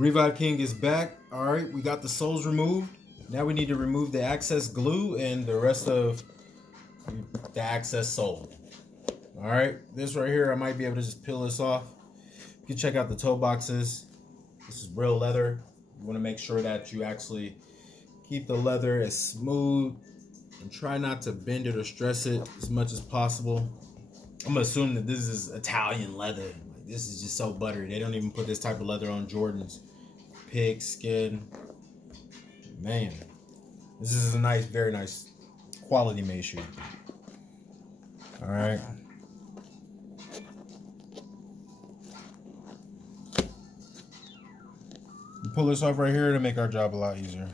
Revive King is back. All right, we got the soles removed. Now we need to remove the excess glue and the rest of the excess sole. All right, this right here, I might be able to just peel this off. You can check out the toe boxes. This is real leather. You want to make sure that you actually keep the leather as smooth and try not to bend it or stress it as much as possible. I'm gonna assume that this is Italian leather. Like, this is just so buttery. They don't even put this type of leather on Jordans. Pig skin. Man, this is a nice, very nice quality made shoe. All right. We pull this off right here to make our job a lot easier.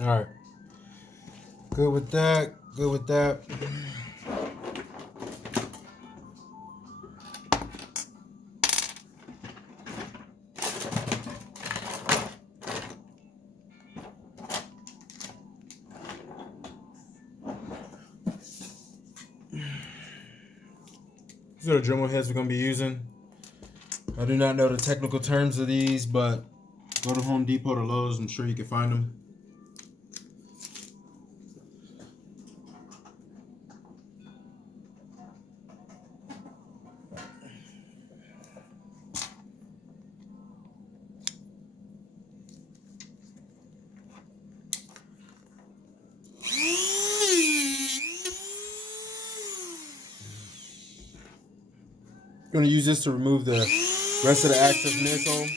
All right, good with that, good with that. These are the Dremel heads we're gonna be using. I do not know the technical terms of these, but go to Home Depot or Lowe's, I'm sure you can find them. Going to use this to remove the rest of the excess midsole.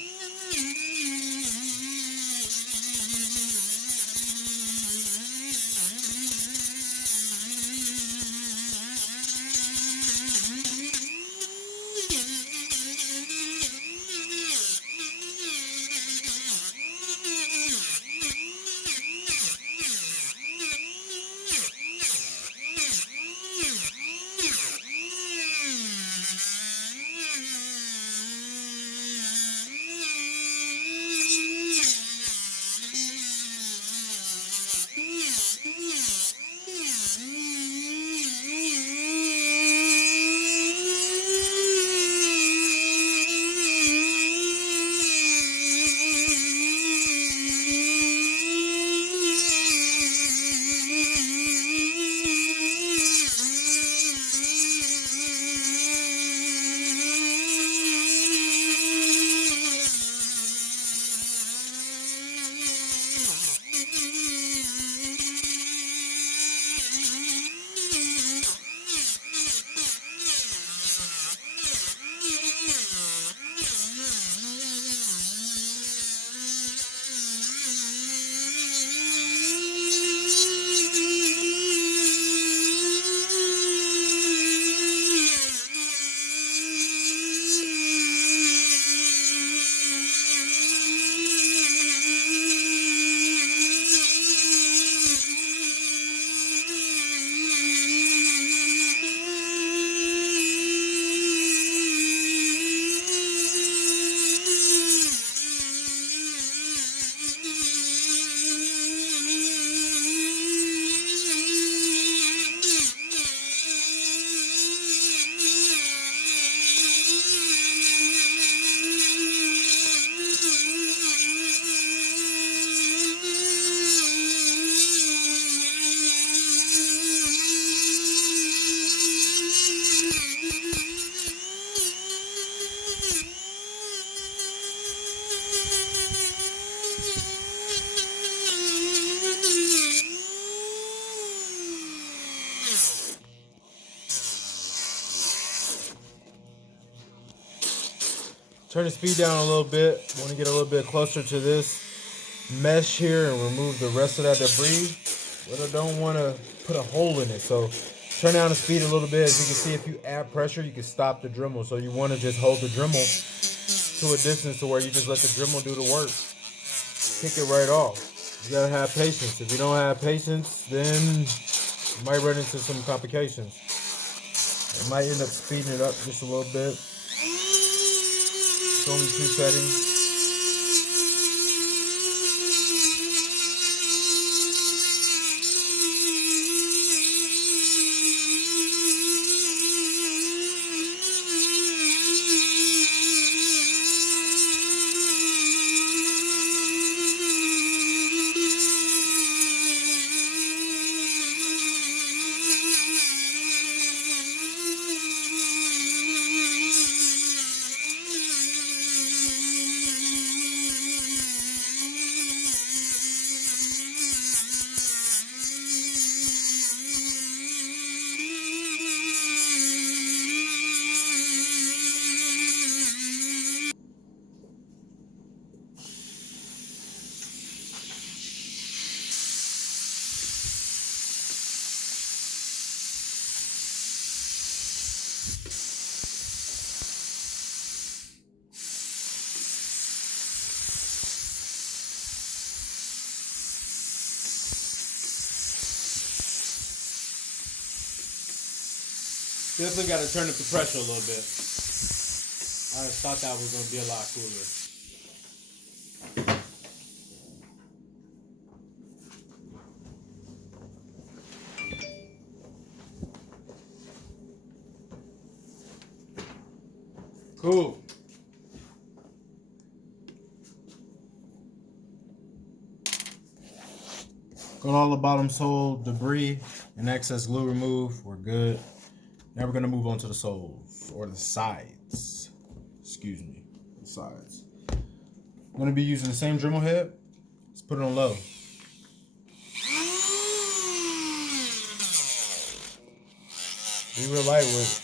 Turn the speed down a little bit. Want to get a little bit closer to this mesh here and remove the rest of that debris. But I don't want to put a hole in it. So turn down the speed a little bit. As you can see, if you add pressure, you can stop the Dremel. So you want to just hold the Dremel to a distance to where you just let the Dremel do the work. Kick it right off. You gotta have patience. If you don't have patience, then you might run into some complications. It might end up speeding it up just a little bit. It's only 2 settings. Definitely got to turn up the pressure a little bit. I just thought that was going to be a lot cooler. Cool. Got all the bottom sole debris and excess glue removed. We're good. Now we're going to move on to the soles, or the sides. Excuse me, the sides. I'm going to be using the same Dremel head. Let's put it on low. Be real light with it.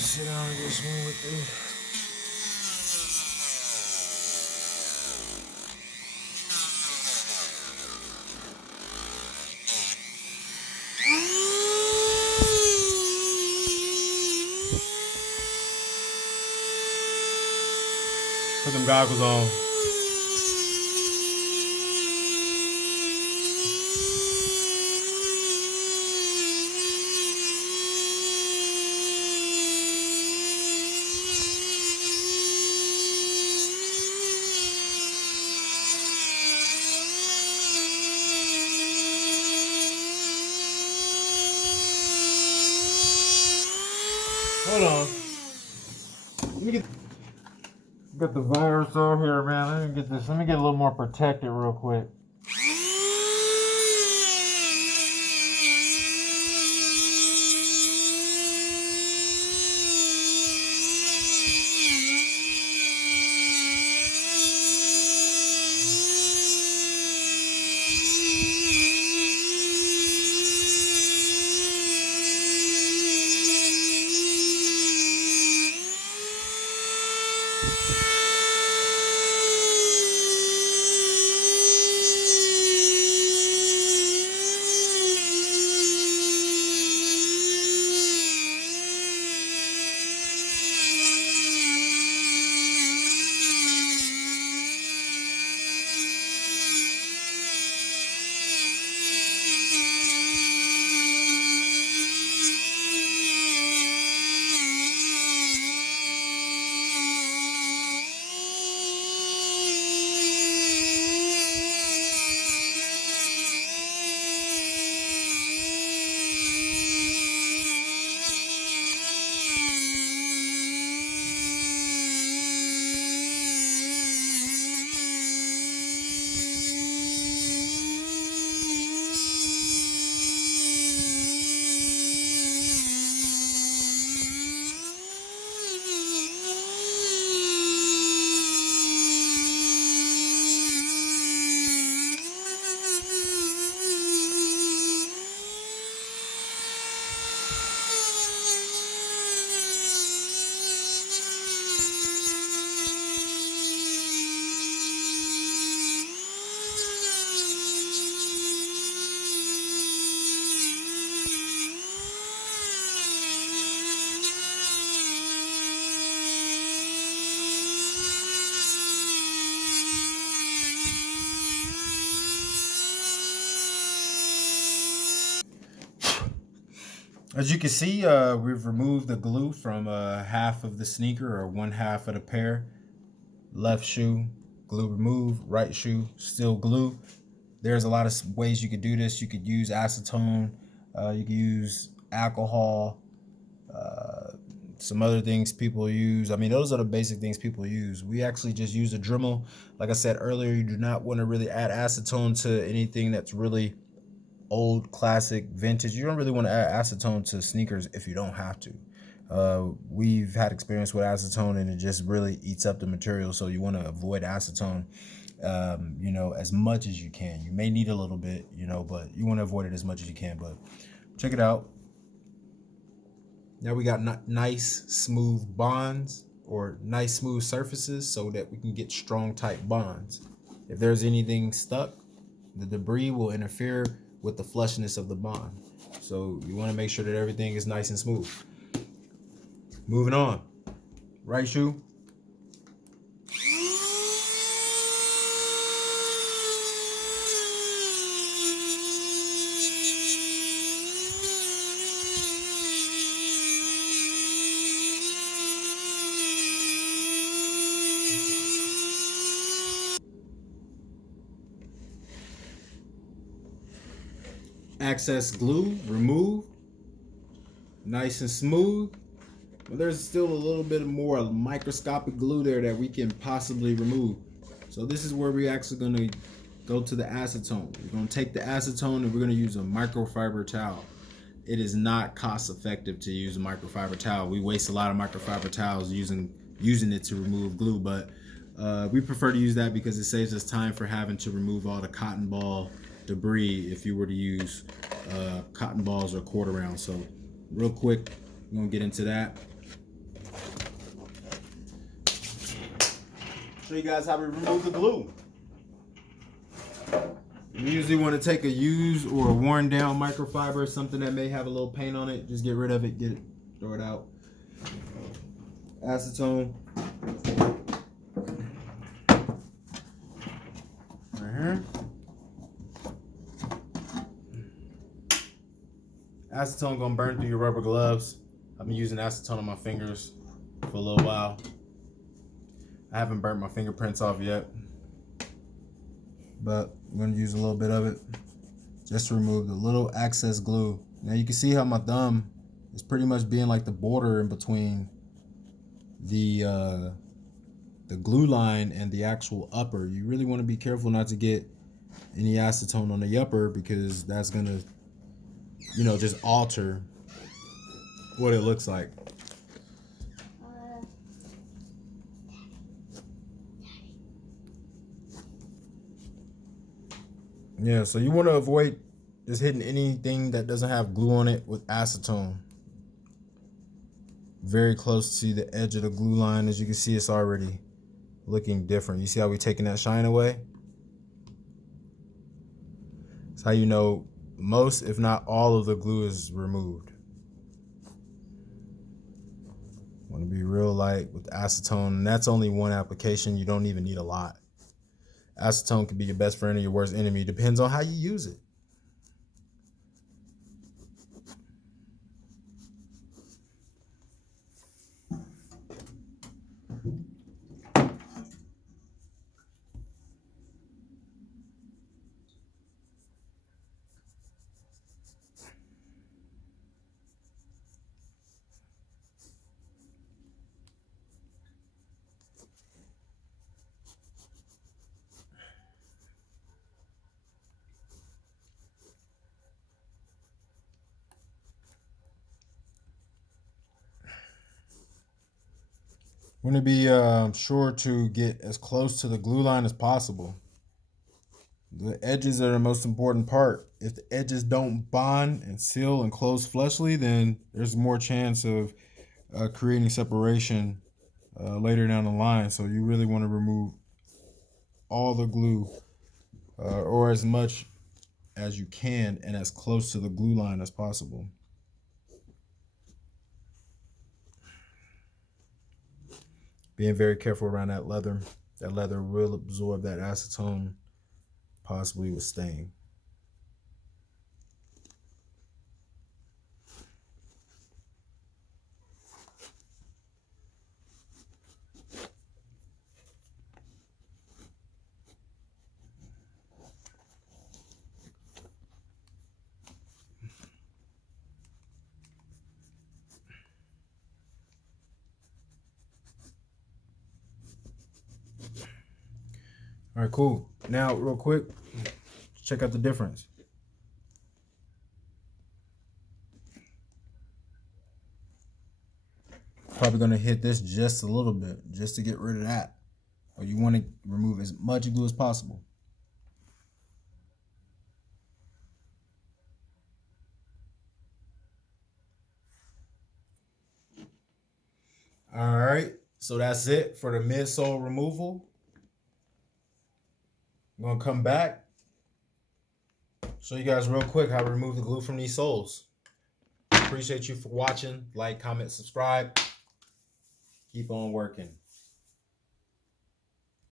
Sit down and get smooth with this. Put them goggles on. Hold on. Let me get the virus on here, man. Let me get this. Let me get a little more protected real quick. As you can see, we've removed the glue from half of the sneaker, or one half of the pair. Left shoe, glue removed. Right shoe, still glue. There's a lot of ways you could do this. You could use acetone. You could use alcohol. Some other things people use. I mean, those are the basic things people use. We actually just use a Dremel. Like I said earlier, you do not want to really add acetone to anything that's really old, classic, vintage. You don't really want to add acetone to sneakers if you don't have to. We've had experience with acetone and it just really eats up the material, so you want to avoid acetone, you know, as much as you can. You may need a little bit, you know, but you want to avoid it as much as you can. But check it out. Now we got nice smooth bonds, or nice smooth surfaces, so that we can get strong tight bonds. If there's anything stuck, the debris will interfere with the flushness of the bond. So you want to make sure that everything is nice and smooth. Moving on. Right shoe. Excess glue removed. Nice and smooth. But there's still a little bit more microscopic glue there that we can possibly remove. So this is where we're actually going to go to the acetone. We're going to take the acetone and we're going to use a microfiber towel. It is not cost effective to use a microfiber towel. We waste a lot of microfiber towels using it to remove glue, but we prefer to use that because it saves us time for having to remove all the cotton ball debris if you were to use cotton balls or quarter rounds. So real quick, we're gonna get into that. Show you guys how we remove the glue. You usually want to take a used or a worn down microfiber, something that may have a little paint on it. Just get rid of it, throw it out. Acetone. Right here. Acetone gonna burn through your rubber gloves. I've been using acetone on my fingers for a little while. I haven't burnt my fingerprints off yet, but I'm gonna use a little bit of it just to remove the little excess glue. Now you can see how my thumb is pretty much being like the border in between the glue line and the actual upper. You really want to be careful not to get any acetone on the upper, because that's gonna, you know, just alter what it looks like. Yeah, so you want to avoid just hitting anything that doesn't have glue on it with acetone. Very close to the edge of the glue line. As you can see, it's already looking different. You see how we're taking that shine away? That's how you know most, if not all, of the glue is removed. Want to be real light with acetone, and that's only one application. You don't even need a lot. Acetone can be your best friend or your worst enemy. Depends on how you use it. Want to be sure to get as close to the glue line as possible. The edges are the most important part. If the edges don't bond and seal and close flushly, then there's more chance of creating separation later down the line. So you really want to remove all the glue, or as much as you can, and as close to the glue line as possible. Being very careful around that leather. That leather will absorb that acetone, possibly with stain. All right, cool. Now, real quick, check out the difference. Probably gonna hit this just a little bit, just to get rid of that. Or you want to remove as much glue as possible. All right, so that's it for the midsole removal. I'm gonna come back, show you guys real quick how to remove the glue from these soles. Appreciate you for watching. Like, comment, subscribe. Keep on working.